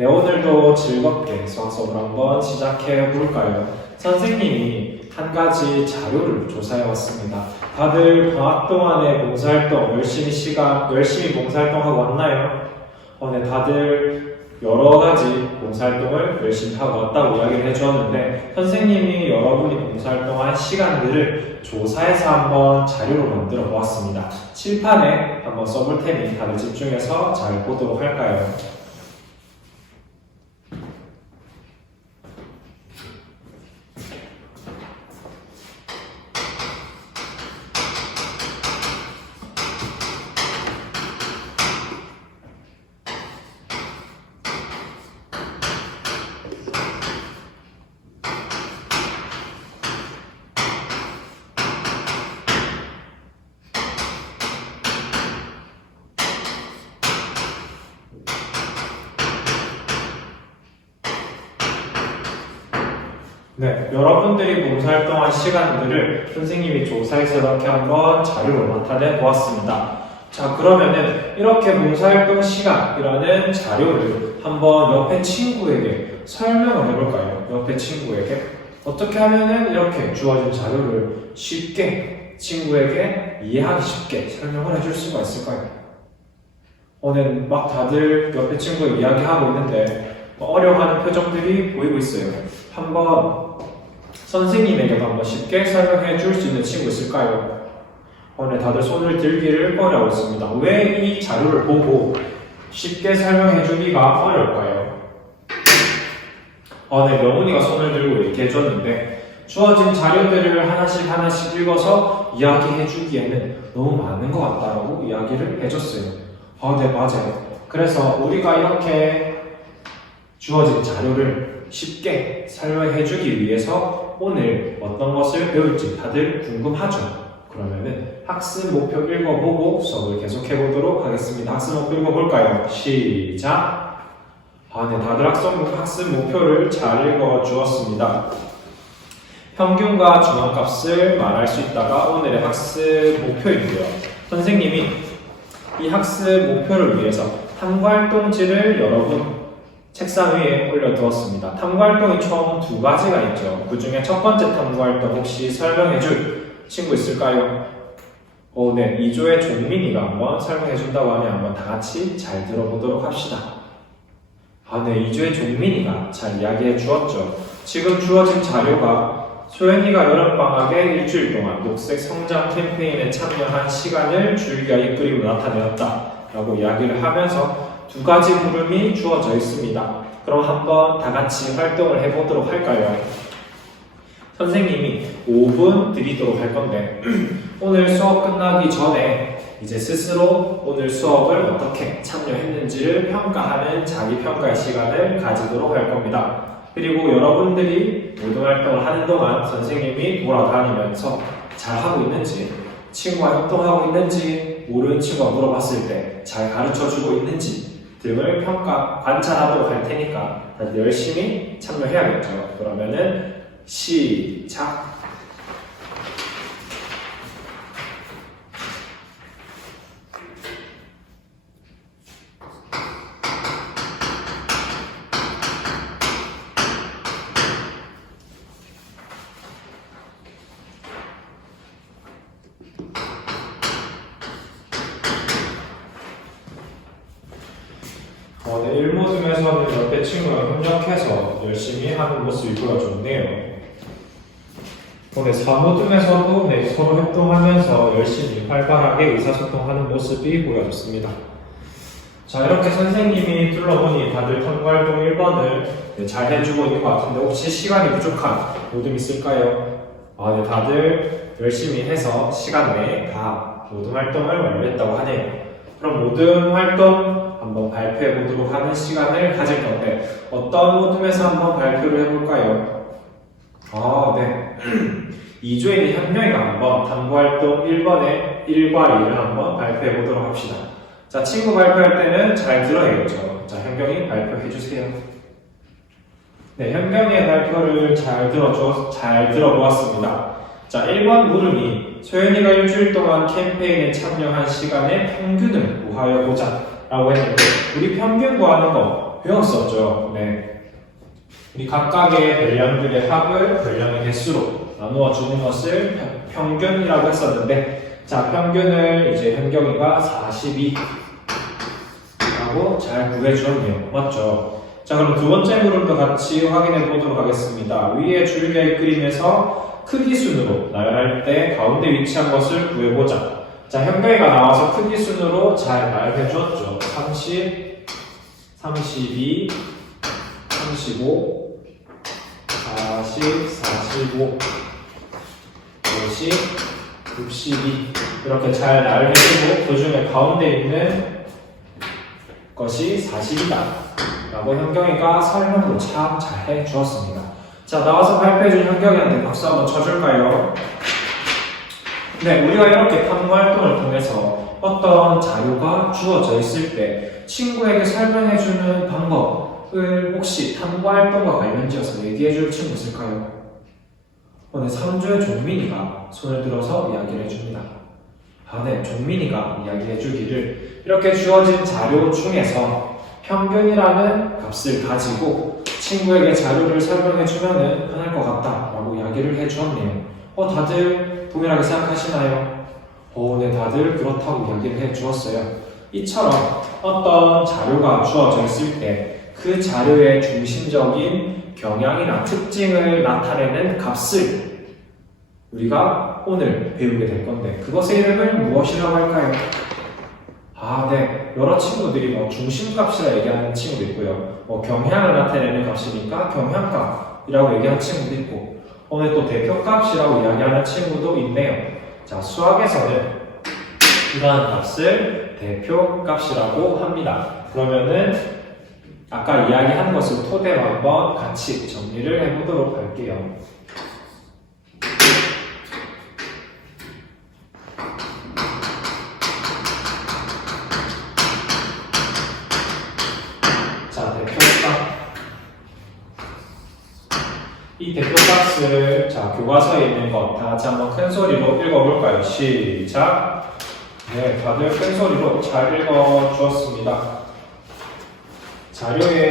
네, 오늘도 즐겁게 수학수업을 한번 시작해 볼까요? 선생님이 한 가지 자료를 조사해 왔습니다. 다들 방학 동안에 봉사활동 열심히 봉사활동하고 왔나요? 네, 다들 여러 가지 봉사활동을 열심히 하고 왔다고 이야기를 해주었는데 선생님이 여러분이 봉사활동한 시간들을 조사해서 한번 자료로 만들어 보았습니다. 칠판에 한번 써볼 테니 다들 집중해서 잘 보도록 할까요? 네, 여러분들이 봉사활동한 시간들을 선생님이 조사해서 이렇게 한번 자료로 나타내 보았습니다. 자, 그러면은 이렇게 봉사활동 시간이라는 자료를 한번 옆에 친구에게 설명을 해볼까요? 옆에 친구에게 어떻게 하면은 이렇게 주어진 자료를 쉽게 친구에게 이해하기 쉽게 설명을 해줄 수가 있을까요? 오늘 막 다들 옆에 친구가 이야기하고 있는데 어려워하는 표정들이 보이고 있어요. 한번 선생님에게도 한번 쉽게 설명해 줄 수 있는 친구 있을까요? 오늘 다들 손을 들기를 꺼려하고 있습니다. 왜 이 자료를 보고 쉽게 설명해 주기가 어려울까요? 네, 명훈이가 손을 들고 얘기해 줬는데 주어진 자료들을 하나씩 읽어서 이야기해 주기에는 너무 많은 것 같다라고 이야기를 해줬어요. 네, 맞아요. 그래서 우리가 이렇게 주어진 자료를 쉽게 설명해 주기 위해서 오늘 어떤 것을 배울지 다들 궁금하죠? 그러면은 학습 목표 읽어보고 수업을 계속해 보도록 하겠습니다. 학습 목표 읽어볼까요? 시작! 네, 다들 학습 목표를 잘 읽어 주었습니다. 평균과 중앙값을 말할 수 있다가 오늘의 학습 목표이고요. 선생님이 이 학습 목표를 위해서 탐구활동지를 여러분 책상 위에 올려두었습니다. 탐구활동이 총 두 가지가 있죠. 그 중에 첫 번째 탐구활동 혹시 설명해줄 친구 있을까요? 네, 2조의 종민이가 한번 설명해준다고 하니 한번 다 같이 잘 들어보도록 합시다. 네, 2조의 종민이가 잘 이야기해 주었죠. 지금 주어진 자료가 소연이가 여름방학에 일주일 동안 녹색 성장 캠페인에 참여한 시간을 줄기와 이끌이로 나타내었다 라고 이야기를 하면서 두 가지 물음이 주어져 있습니다. 그럼 한번 다 같이 활동을 해보도록 할까요? 선생님이 5분 드리도록 할 건데 오늘 수업 끝나기 전에 이제 스스로 오늘 수업을 어떻게 참여했는지를 평가하는 자기평가의 시간을 가지도록 할 겁니다. 그리고 여러분들이 모든 활동을 하는 동안 선생님이 돌아다니면서 잘하고 있는지, 친구와 협동하고 있는지, 모르는 친구가 물어봤을 때 잘 가르쳐주고 있는지 등을 관찰하도록 할 테니까 다들 열심히 참여해야겠죠. 그러면은 시작! 네, 일모듬에서는 옆에 친구랑 협력해서 열심히 하는 모습이 보여줬네요. 네, 사모듬에서도 서로 협동하면서 열심히 활발하게 의사소통하는 모습이 보여졌습니다. 자, 이렇게 선생님이 둘러보니 다들 탐구활동 1번을 잘 해주고 있는 것 같은데 혹시 시간이 부족한 모듬 있을까요? 네, 다들 열심히 해서 시간 내에 다 모든 활동을 완료했다고 하네요. 그럼 모든 활동 한번 발표해 보도록 하는 시간을 가질 건데 어떤 모둠에서 한번 발표를 해볼까요? 네. 2조에 현명이가 한번 탐구활동 1번의 1과 2를 한번 발표해 보도록 합시다. 자, 친구 발표할 때는 잘 들어야겠죠. 자, 현경이 발표해 주세요. 네, 현경이의 발표를 잘 들어보았습니다. 자, 1번 물음이 소연이가 일주일 동안 캠페인에 참여한 시간의 평균을 구하여 보자 라고 했는데 우리 평균 구하는 거 배웠었죠. 네. 이 각각의 별량들의 합을 별량의 개수로 나누어 주는 것을 평균이라고 했었는데, 자, 평균을 이제 현경이가 42라고 잘 구해주었네요. 맞죠? 자, 그럼 두 번째 그룹도 같이 확인해 보도록 하겠습니다. 위에 줄기의 그림에서 크기 순으로 나열할 때 가운데 위치한 것을 구해보자. 자, 현경이가 나와서 크기 순으로 잘 나열해 주었죠. 30, 32, 35, 40, 45, 50, 62 이렇게 잘 나열해주고 그 중에 가운데 있는 것이 40이다 라고 현경이가 설명도 참 잘 해주었습니다. 자, 나와서 발표해준 현경이한테 박수 한번 쳐줄까요? 네, 우리가 이렇게 탐구 활동을 통해서 어떤 자료가 주어져 있을 때 친구에게 설명해주는 방법을 혹시 탐구 활동과 관련지어서 얘기해줄 친구 있을까요? 오늘 3주의 종민이가 손을 들어서 이야기를 해줍니다. 아, 네, 종민이가 이야기해주기를 이렇게 주어진 자료 중에서 평균이라는 값을 가지고 친구에게 자료를 설명해주면 편할 것 같다 라고 이야기를 해주었네요. 다들 동일하게 생각하시나요? 네, 다들 그렇다고 이야기를 해주었어요. 이처럼 어떤 자료가 주어져 있을 때 그 자료의 중심적인 경향이나 특징을 나타내는 값을 우리가 오늘 배우게 될 건데, 그것의 이름을 무엇이라고 할까요? 아, 네. 여러 친구들이 중심값이라 얘기하는 친구도 있고요. 경향을 나타내는 값이니까 경향값이라고 얘기하는 친구도 있고, 오늘 또 대표값이라고 이야기하는 친구도 있네요. 자, 수학에서는 이러한 값을 대표값이라고 합니다. 그러면은 아까 이야기한 것을 토대로 한번 같이 정리를 해보도록 할게요. 자, 대표값. 이 대표값을 자, 교과서에 있는 것 다 같이 한번 큰 소리로 읽어볼까요? 시작. 네, 다들 큰 소리로 잘 읽어주었습니다. 자료의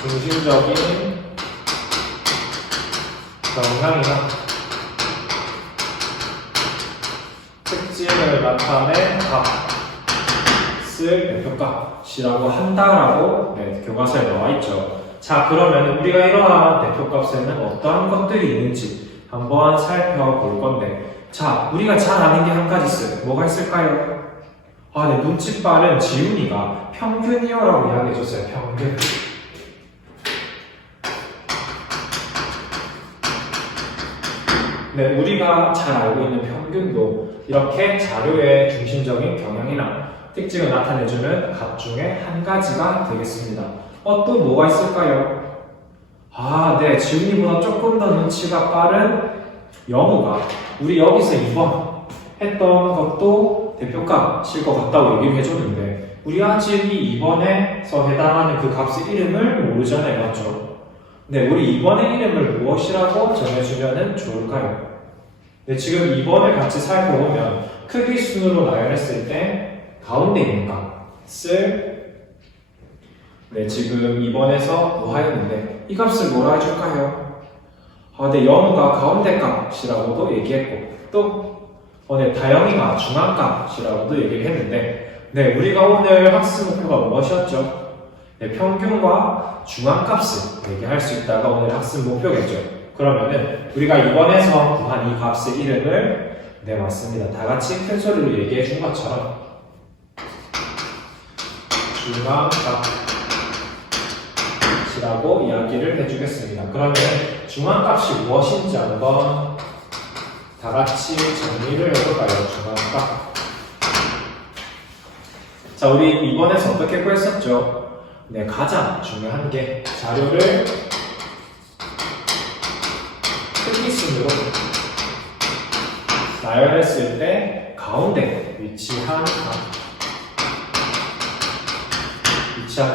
중심적인 경향이나 특징을 나타낸 값을 대표값이라고 한다라고 네, 교과서에 나와 있죠. 자, 그러면 우리가 이러한 대표값에는 어떠한 것들이 있는지 한번 살펴볼 건데, 자, 우리가 잘 아는 게 한 가지 있어요. 뭐가 있을까요? 아, 네, 눈치 빠른 지훈이가 평균이요라고 이야기해줬어요. 평균. 네, 우리가 잘 알고 있는 평균도 이렇게 자료의 중심적인 경향이나 특징을 나타내주는 값 중에 한 가지가 되겠습니다. 또 뭐가 있을까요? 아, 네, 지훈이보다 조금 더 눈치가 빠른 영우가 우리 여기서 2번 했던 것도 대표값일 것 같다고 얘기를 해줬는데, 우리 아직 이 2번에서 해당하는 그 값의 이름을 모르잖아요. 맞죠? 네, 우리 2번의 이름을 무엇이라고 정해주면 좋을까요? 네, 지금 2번을 같이 살펴보면 크기 순으로 나열했을 때 가운데 있는 값을 네, 지금 2번에서 구하였는데 이 값을 뭐라 해줄까요? 아, 네, 영우가 가운데 값이라고도 얘기했고, 또 네, 다영이가 중앙값이라고도 얘기를 했는데, 네, 우리가 오늘 학습 목표가 무엇이었죠? 네, 평균과 중앙값을 얘기할 수 있다가 오늘 학습 목표겠죠. 그러면은 우리가 이번에서 구한 이 값의 이름을 네, 맞습니다. 다 같이 큰 소리로 얘기해 준 것처럼 중앙값이라고 이야기를 해주겠습니다. 그러면 중앙값이 무엇인지 한번 다 같이 정리를 해볼까요? 중앙값. 자, 우리 이번에서 어떻게 구했었죠? 네, 가장 중요한 게 자료를 크기 순으로 나열했을 때 가운데 위치한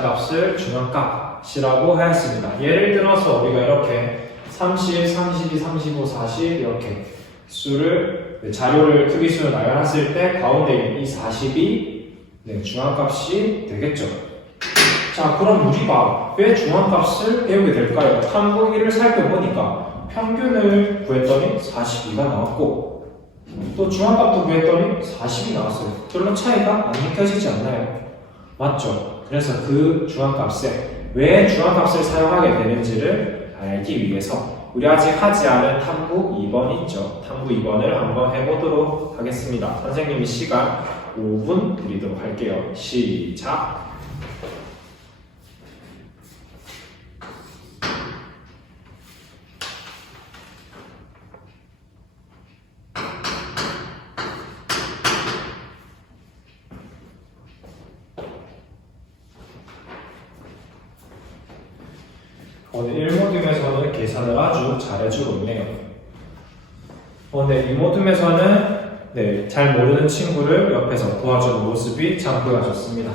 값을 중앙값이라고 하였습니다. 예를 들어서 우리가 이렇게 30, 32, 35, 40 이렇게 수를 자료를 크기 순으로 나열했을 때 가운데 있는 이 40이 네, 중앙값이 되겠죠. 자, 그럼 우리가 왜 중앙값을 배우게 될까요? 탐구 1을 살펴보니까 평균을 구했더니 42가 나왔고 또 중앙값도 구했더니 40이 나왔어요. 별로 차이가 안 느껴지지 않나요? 맞죠? 그래서 그 중앙값에 왜 중앙값을 사용하게 되는지를 알기 위해서 우리 아직 하지 않은 탐구 2번 있죠? 탐구 2번을 한번 해보도록 하겠습니다. 선생님이 시간 5분 드리도록 할게요. 시작! 오늘 1모듈에서는 계산을 아주 잘해주고 있네요. 이 모듈에서는 잘 모르는 친구를 옆에서 도와주는 모습이 참 보여졌습니다.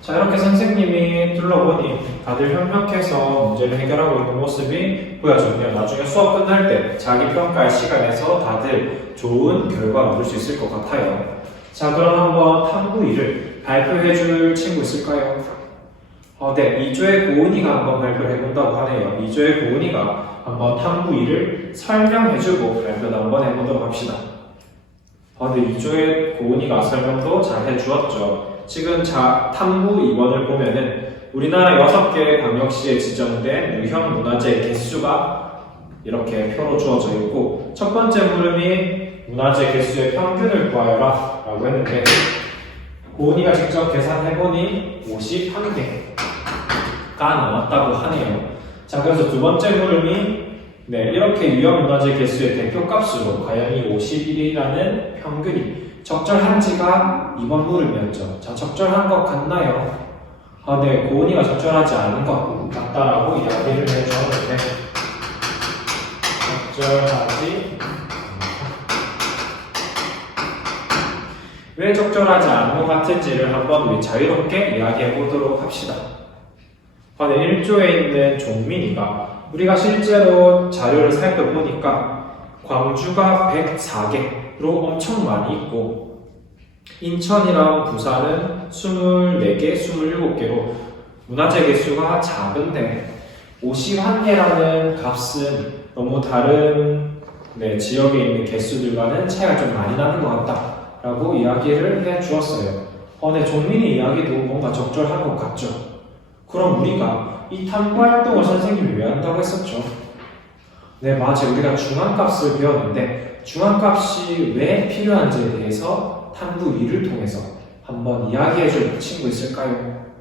자, 이렇게 선생님이 둘러보니 다들 협력해서 문제를 해결하고 있는 모습이 보여졌네요. 나중에 수업 끝날 때 자기평가할 시간에서 다들 좋은 결과 얻을 수 있을 것 같아요. 자, 그럼 한번 탐구 2를 발표해 줄 친구 있을까요? 네, 2조의 고은이가 한번 발표를 해본다고 하네요. 2조의 고은이가 한번 탐구 2를 설명해주고 발표도 한번 해보도록 합시다. 네, 2조의 고은이가 설명도 잘 해주었죠. 지금 탐구 2번을 보면은 우리나라 6개 광역시에 지정된 유형 문화재 개수가 이렇게 표로 주어져 있고 첫 번째 물음이 문화재 개수의 평균을 구하여라 라고 했는데 고은이가 직접 계산해보니 51개가 나왔다고 하네요. 자, 그래서 두 번째 물음이 이렇게 유형 문화재 개수의 대표값으로 과연 이 51이라는 평균이 적절한지가 2번 물음이었죠. 자, 적절한 것 같나요? 네, 고은이가 적절하지 않은 것 같다라고 이야기를 해주었는데 적절하지 왜 적절하지 않은 것 같은지를 한번 우리 자유롭게 이야기해 보도록 합시다. 1조에 있는 종민이가 우리가 실제로 자료를 살펴보니까 광주가 104개로 엄청 많이 있고 인천이랑 부산은 24개, 27개로 문화재 개수가 작은데 51개라는 값은 너무 다른 지역에 있는 개수들과는 차이가 좀 많이 나는 것 같다 라고 이야기를 해 주었어요. 종민의 이야기도 뭔가 적절한 것 같죠? 그럼 우리가 이 탐구 활동을 선생님이 왜 한다고 했었죠? 네, 맞아요. 우리가 중앙값을 배웠는데 중앙값이 왜 필요한지에 대해서 탐구 2를 통해서 한번 이야기해 줄 친구 있을까요?